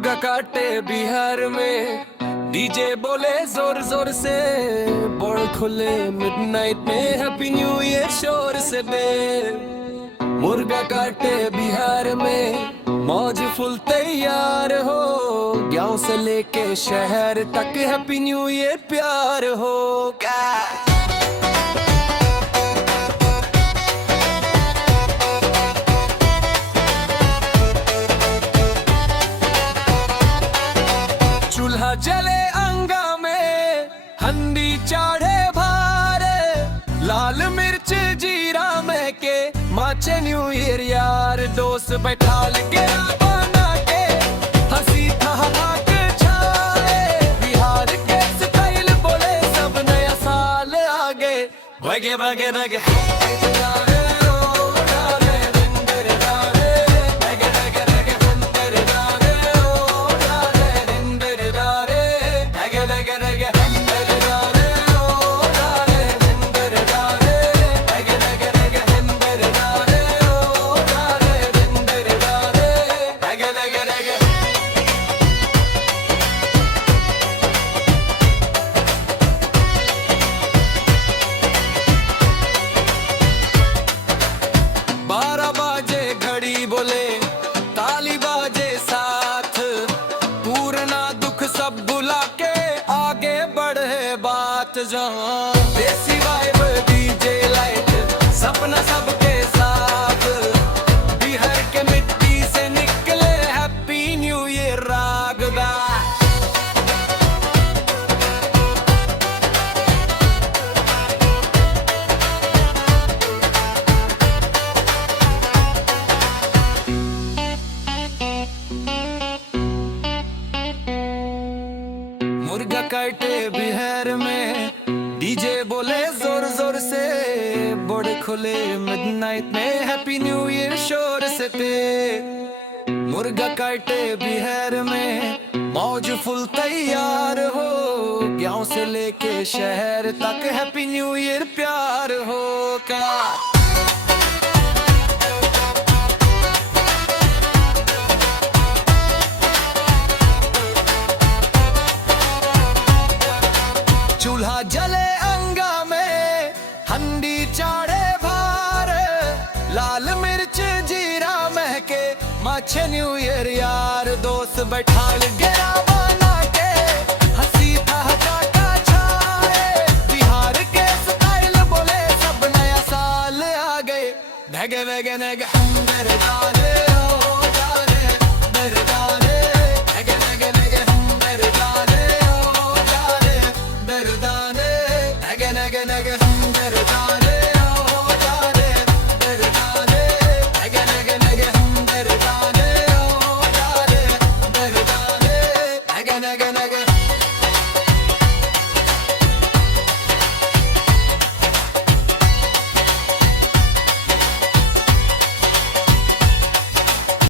मुर्गा काटे बिहार में, डीजे बोले जोर जोर से, बोल खुले मिडनाइट में, हैप्पी न्यू ईयर शोर से बे। मुर्गा काटे बिहार में, मौज फुल तैयार हो, गांव से लेके शहर तक हैप्पी न्यू ईयर प्यार हो। चूल्हा जले अंगा में, हंडी चाढ़े भारे, लाल मिर्च जीरा में के, माचे न्यू ईयर यार, दोस्त बैठाल के बना के, हंसी ठहाक छाए, बिहार के स्टाइल बोले सब नया साल आगे, वगे वगे वगे बोले ताली बाजे साथ, पूरना दुख सब भुला के आगे बढ़े बात, जहाँ देसी वाइब डीजे लाइट, सपना सबके साथ, बिहार के मिट्टी से निकले हैप्पी न्यू ईयर रागदा। मुर्गा काटे बिहार में, डीजे बोले जोर जोर से, बड़े खुले मिडनाइट में, हैप्पी न्यू ईयर शोर से पे। मुर्गा काटे बिहार में, मौज फुल तैयार हो, गांव से लेके शहर तक हैप्पी न्यू ईयर प्यार हो का। चूल्हा जले अंगा में, हंडी चाढ़े भार, लाल मिर्च जीरा महके, माचे न्यू ईयर यार, दोस्त बैठाल गया बना के, हंसी ठहाका छाए, बिहार के स्टाइल बोले सब नया साल आ गए, भगे भगे नगे मेरे गाने ओ गाने, मेरे गाने।